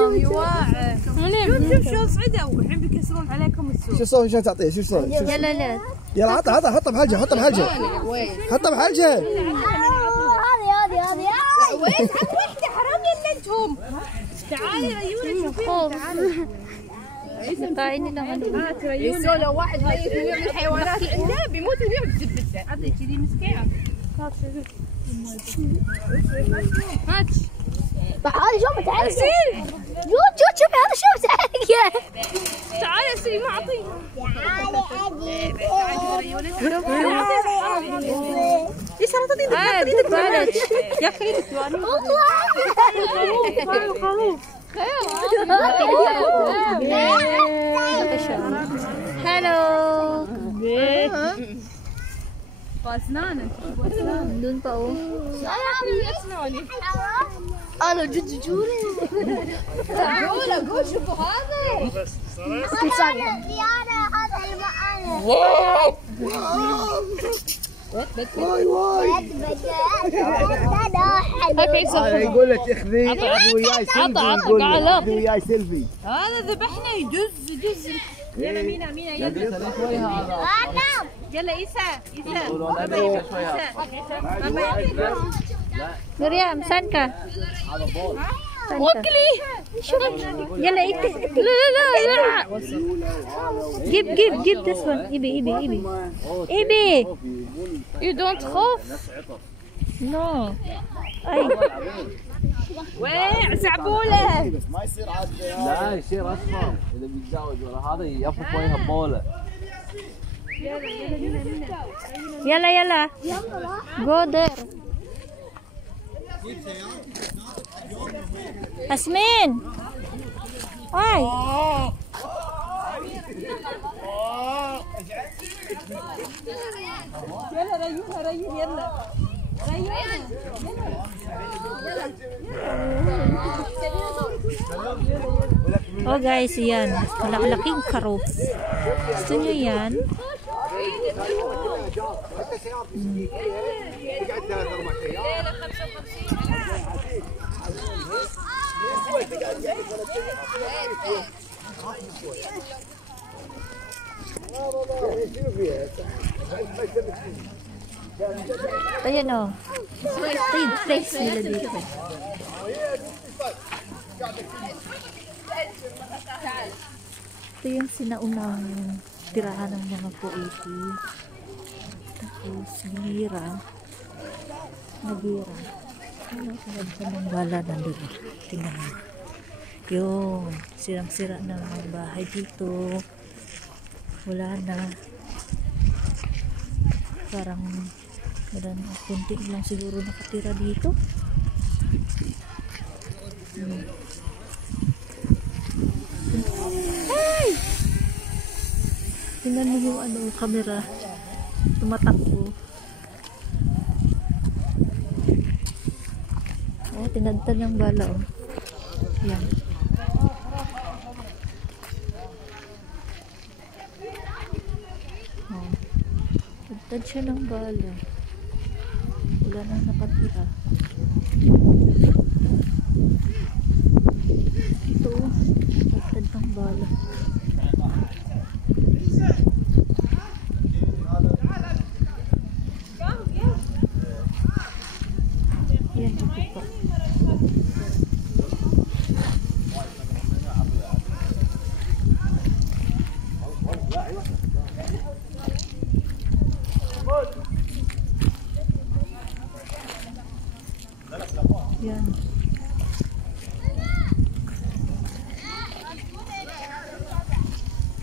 واعي. شوف شو صعدوا والحين بيكسرون عليكم السوق. شو صوت شو تعطيه شو صوت؟ يلا لا يلا عطها حطها بحلجه حطها بحلجه حطها بحلجه. هذه وين واحدة حرام يا انتم. تعالي ريونة شوفيهم تعالي. kainin lang ano. يسوى لو واحد ميت من يوم الحيوانات عنده بيموت اليوم تثبته. عطي كذي مسكين. هات. تعالي شوف تعالي. شوف هذا شوف تعالي. تعالي يا سيدي ما اعطيها. ليش انا تدي يا اخي والله hello اسنانك dun pa oh اسناني انا جد جوري قول شوفوا هذا واي واي يقول لك اخذي وياي سيلفي يقول لك وياي سيلفي. هذا ذبحنا يجز يلا مينا يلا يلا عيسى مريم saan ka وكلي يلا لا give this one إبي you don't خوف no أي وين زعبولة ما يصير عاد لا يصير اصفر اذا بيتزوج ولا هذا يفرق وجهه بوله. يلا go there أسمين أي يلا ريون يلا oh guys yan malalaking karop gusto nyo yan ayan o ito yung place nila dito ito yung sinaunang tirahan ng mga poeti tapos nagira ano sa ng bala nandito tingnan mo yung sirang-sira na mga bahay dito wala na parang wala na kunti lang siguro nakatira dito hey! Tingnan mo yung ano, camera tumatakbo oh, tinagtad ng bala oh. Yan oh. Tinagtad siya ng bala wala nang nakatira ito tinagtad ng bala yan ito pa yan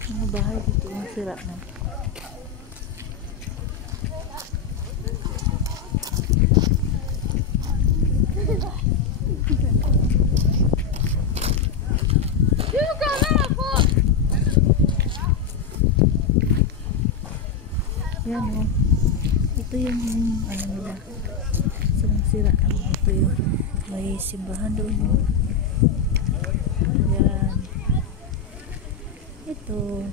mga bahay dito yung sira na yan o ito yung ano nila sira na ito yung may simbahan doon o yan ito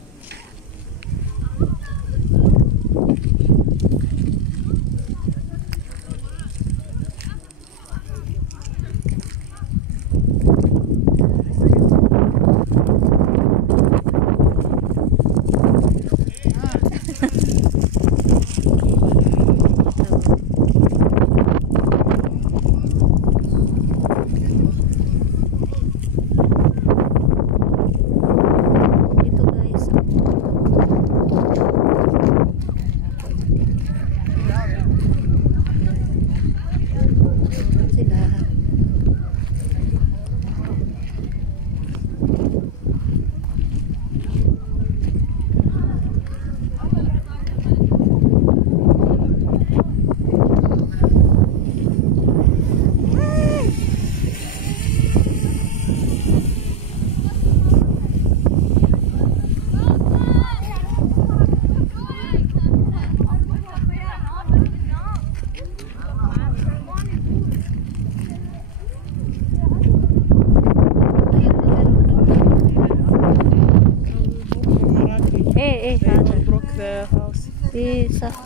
ايه broke the house ايه صح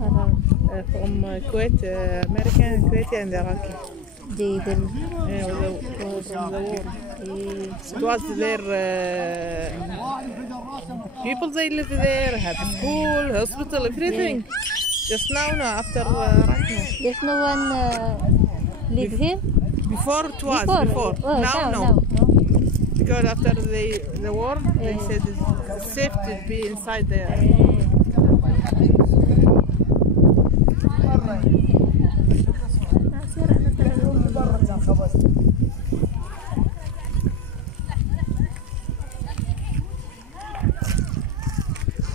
حرام from Kuwait, American, Kuwaiti and Iraqi. دي بال From the war. ايه It was their people they live there, have school, hospital, everything. Just now, after right now. there's no one live here Before it was, before. Oh, Now, no. no. Because after the war, they said it's safe to be inside there. Nasira na talaga.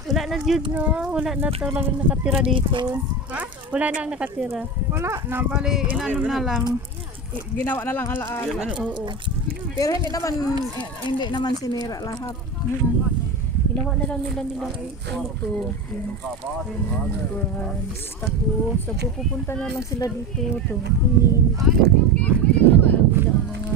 Wala na Jude, no? Wala na talagang nakatira dito. Ha? Wala na ang nakatira. Wala na, bali inano na lang. Ginawa na lang alaala. Oo. Pero hindi naman sinira lahat. Ginawa na lang nila ano to, yung brands. Tapos, pupunta na lang sila dito. Tungkunin. Ginawa na lang nila ang mga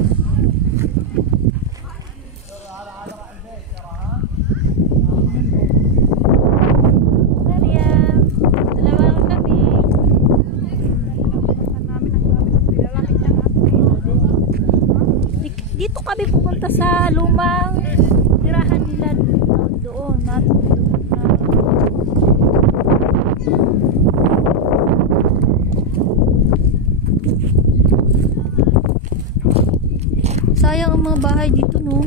Maria, dalawa lang kami. Dito kami pupunta sa lumang tirahan nila doon. Sayang ang mga bahay dito, no?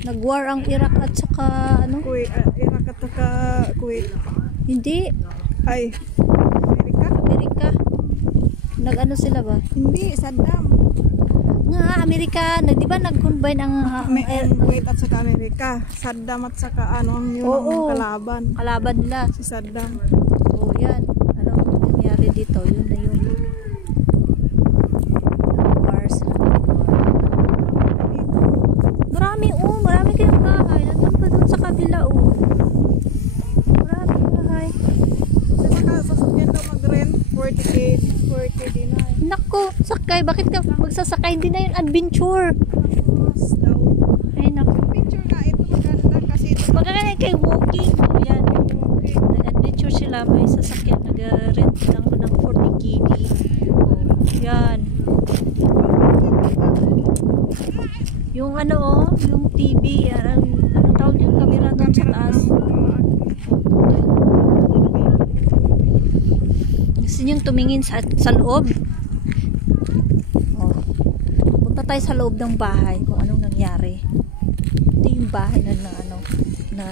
Nag-war ang Iraq at saka ano? Kuwait, Iraq at saka Kuwait. Hindi. Ay, Amerika? Amerika. Nag-ano sila ba? Hindi, Saddam. Nga, Amerika. Di ba nag-combine ang Kuwait at saka Amerika. Saddam at saka ano, yun Oo. ang kalaban. kalaban nila? Si Saddam. Oh, yan. Ano nangyari dito? Yun na yun. Wars. Marami kayong bahay. Nandun pa dun sa kabila, Maraming bahay. Kasi baka sasakyan daw mag-rent 40K, 40 dinar. Nako, sakay. Bakit ka magsasakay? Hindi na yun adventure. Mas daw. Ay, nako. Picture nga ito maganda kasi ito Magkakaya kay walking. Oh, yan. Nag-adventure sila. May sasakyan. Nag-rent lang ng 40 kb. Yan. Yung ano, yung TV. Anong tawag yung camera doon sa taas? Gusto niyong tumingin sa loob? Oh. Punta tayo sa loob ng bahay kung anong nangyari. Ito yung bahay na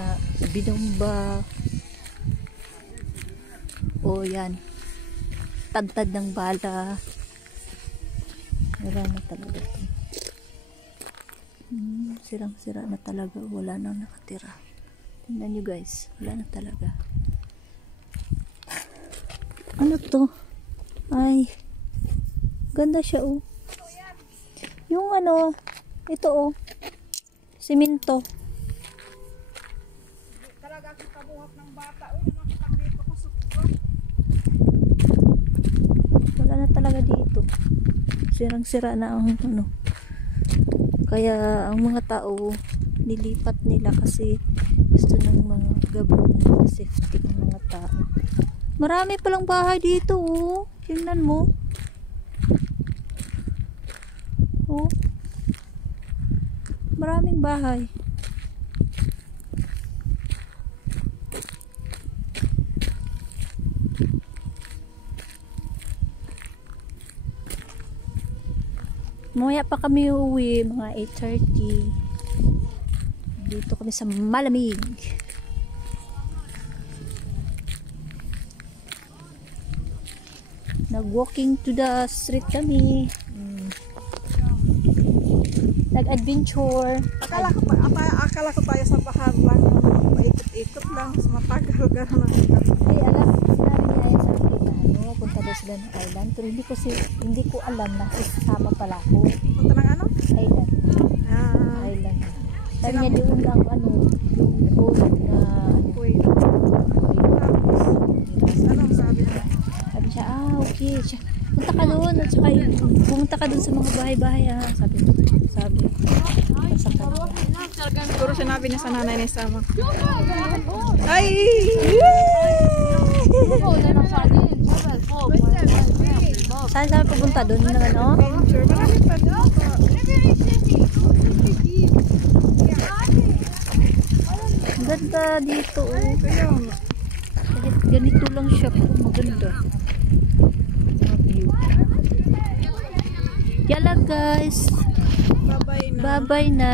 binomba. O yan. Tagtad ng bala. Wala na talaga ito. Sirang-sira na talaga. Wala nang nakatira. Tingnan nyo guys. Wala na talaga. Ano to? Ay. Ganda siya Yung ano. Ito simento. talaga ang kabuhat ng bata. Uy, nakakabito ko sa Wala na talaga dito. Sirang-sira na ang ano. Kaya ang mga tao nilipat nila kasi gusto ng mga government safety ng mga tao. Marami palang bahay dito Tingnan mo. Maraming bahay. Mamaya pa kami uuwi, mga 8:30. Dito kami sa malamig. Nag-walking to the street kami. Nag-adventure. Akala ko tayo sa bahar lang. Paikot-ikot lang. Matagal ka na. Ay, alam niya sa akin na punta daw sila ng island. Pero hindi ko alam na isama pala ako. Punta ng ano? Island. Island. Sabi niya doon lang yung boat na Wait. Anong sabi niya? sabi siya, okay. Punta ka doon at saka pumunta ka doon sa mga bahay-bahay ha. Sabi. Siguro sinabi niya sa nanay ni Sama. Ay! Saan saan pupunta doon na ano? Marami pa doon. Ang ganda dito. Kahit ganito lang siya, maganda. Yala guys. Bye-bye na. Bye-bye na.